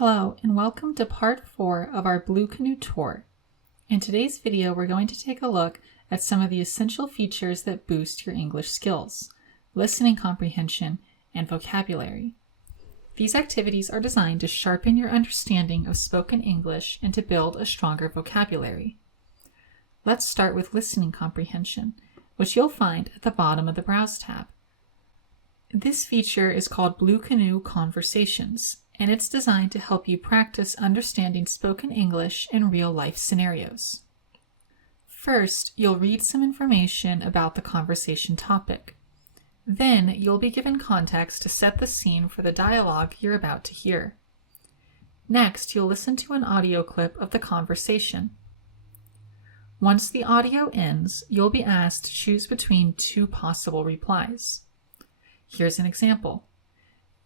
Hello and welcome to part 4 of our Blue Canoe tour. In today's video, we're going to take a look at some of the essential features that boost your English skills, listening comprehension, and vocabulary. These activities are designed to sharpen your understanding of spoken English and to build a stronger vocabulary. Let's start with listening comprehension, which you'll find at the bottom of the Browse tab. This feature is called Blue Canoe Conversations, and it's designed to help you practice understanding spoken English in real-life scenarios. First, you'll read some information about the conversation topic. Then, you'll be given context to set the scene for the dialogue you're about to hear. Next, you'll listen to an audio clip of the conversation. Once the audio ends, you'll be asked to choose between two possible replies. Here's an example.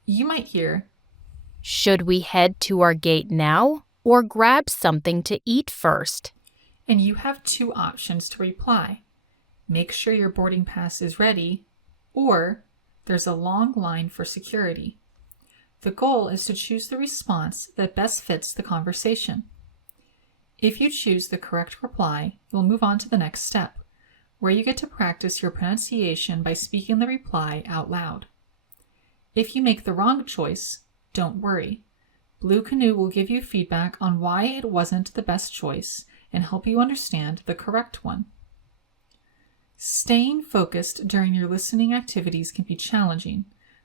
You might hear, "Should we head to our gate now or grab something to eat first?" And you have two options to reply. Make sure your boarding pass is ready, or there's a long line for security. The goal is to choose the response that best fits the conversation. If you choose the correct reply, you'll move on to the next step, where you get to practice your pronunciation by speaking the reply out loud. If you make the wrong choice, don't worry. Blue Canoe will give you feedback on why it wasn't the best choice and help you understand the correct one. Staying focused during your listening activities can be challenging,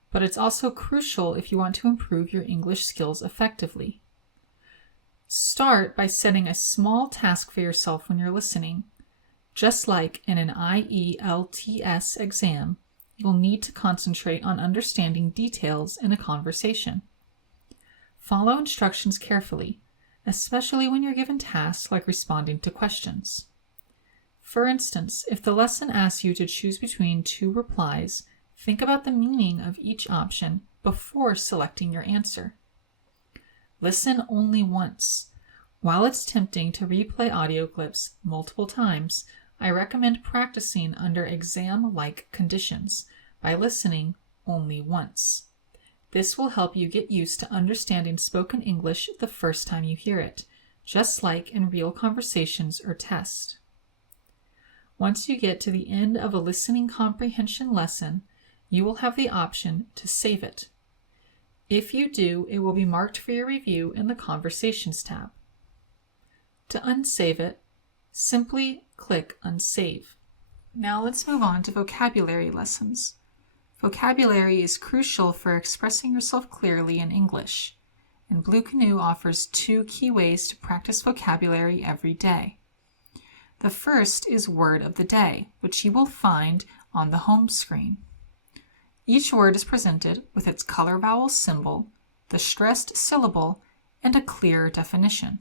but it's also crucial if you want to improve your English skills effectively. Start by setting a small task for yourself when you're listening. Just like in an IELTS exam, you'll need to concentrate on understanding details in a conversation. Follow instructions carefully, especially when you're given tasks like responding to questions. For instance, if the lesson asks you to choose between two replies, think about the meaning of each option before selecting your answer. Listen only once. While it's tempting to replay audio clips multiple times, I recommend practicing under exam-like conditions by listening only once. This will help you get used to understanding spoken English the first time you hear it, just like in real conversations or tests. Once you get to the end of a listening comprehension lesson, you will have the option to save it. If you do, it will be marked for your review in the Conversations tab. To unsave it, simply click Unsave. Now let's move on to vocabulary lessons. Vocabulary is crucial for expressing yourself clearly in English, and Blue Canoe offers two key ways to practice vocabulary every day. The first is Word of the Day, which you will find on the home screen. Each word is presented with its color vowel symbol, the stressed syllable, and a clear definition.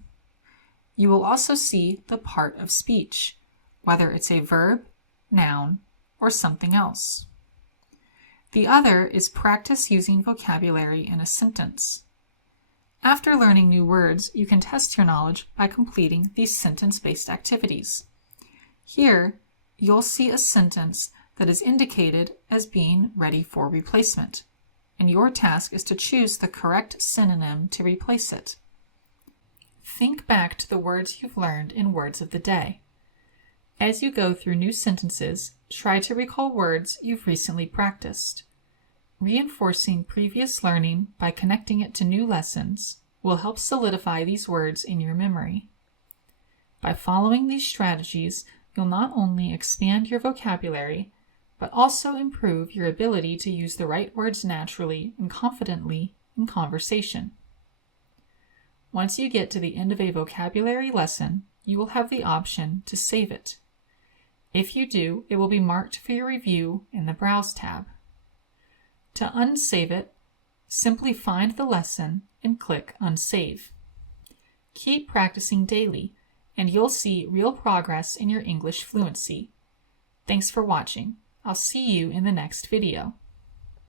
You will also see the part of speech, whether it's a verb, noun, or something else. The other is practice using vocabulary in a sentence. After learning new words, you can test your knowledge by completing these sentence-based activities. Here, you'll see a sentence that is indicated as being ready for replacement, and your task is to choose the correct synonym to replace it. Think back to the words you've learned in Words of the Day. As you go through new sentences, try to recall words you've recently practiced. Reinforcing previous learning by connecting it to new lessons will help solidify these words in your memory. By following these strategies, you'll not only expand your vocabulary, but also improve your ability to use the right words naturally and confidently in conversation. Once you get to the end of a vocabulary lesson, you will have the option to save it. If you do, it will be marked for your review in the Browse tab. To unsave it, simply find the lesson and click Unsave. Keep practicing daily, and you'll see real progress in your English fluency. Thanks for watching. I'll see you in the next video.